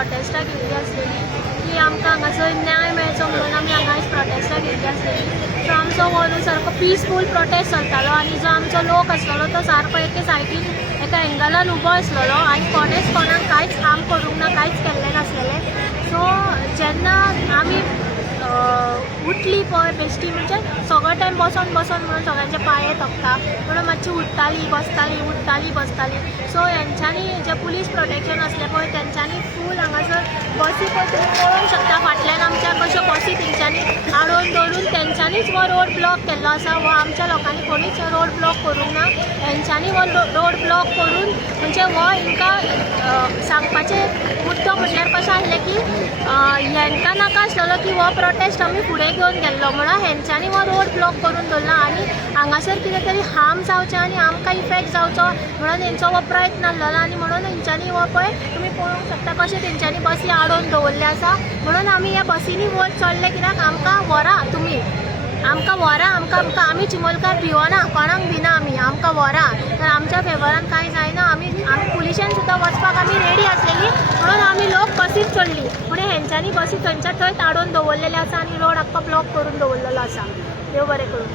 प्रोटेस्टाक गेल्ली आसलेली की आमकां हांगासर न्याय मेळचो म्हणून आमी हांगा आयज प्रोटेस्टाक गेल्ली आसलेली. सो आमचो हो न्हू सारको पीसफूल प्रोटेस्ट चलतालो आनी जो आमचो लोक आसलेलो तो सारको एके सायडीन एका एंगलान उबो आसलेलो आनी कोणेच कोणाक कांयच हार्म करूंक ना, कांयच केल्लें नासलेलें. सो जेन्ना आमी उठली पळय बेश्टी म्हणजे सगळो टायम बसून म्हणून सगळ्यांचे पांये थकता म्हणून मातशी उठताली बसताली उठताली बसताली. सो हेंच्यांनी जे पुलीस प्रोटेक्शन असलें पळय तेंच्यांनी फूल हांगासर बसी पळय तुमी पळोवंक शकता फाटल्यान आमच्या कश्यो बसी तेंच्यांनी आडोवन दवरून तेंच्यांनीच हो रोड ब्लॉक केल्लो आसा. हो आमच्या लोकांनी कोणीच रोड ब्लॉक करूंक ना. हेंच्यांनी हो रोड ब्लॉक करून म्हणजे हो हांकां सांगपाचें मुद्दो म्हटल्यार कशें आसलें की हेंकां नाका आसलेलो की हो प्रोटेस्ट आमी फुडें घेवन गेल्लो म्हणून हेंच्यांनी हो रोड ब्लॉक करून दवरला आनी हांगासर कितें तरी हार्म जावचें आनी आमकां इफेक्ट जावचो म्हणून हेंचो हो प्रयत्न आसलेलो आनी म्हणून हेंच्यांनी हो पळय तुमी पळोवंक शकता कशें तेंच्यांनी बसी आडोवन दवरल्ले आसा. म्हणून आमी ह्या बसींनी वयर चडले कित्याक आमकां व्हरा तुमी आमकां व्हरा आमकां आमी चिमोलकार भिवना कोणाक भिना आमकां व्हरा तर आमच्या फेवरान कांय जायना. आमी पुलिशेन सुद्दां वचपाक आमी रेडी आसलेली म्हणून आमी लोक बसीक चडली फुडें हेंच्यांनी बसी थंयच्या थंयच आडोवन दवरलेले आसा आनी रोड आख्खो ब्लॉक करून दवरलेलो आसा. देव बरें करूं.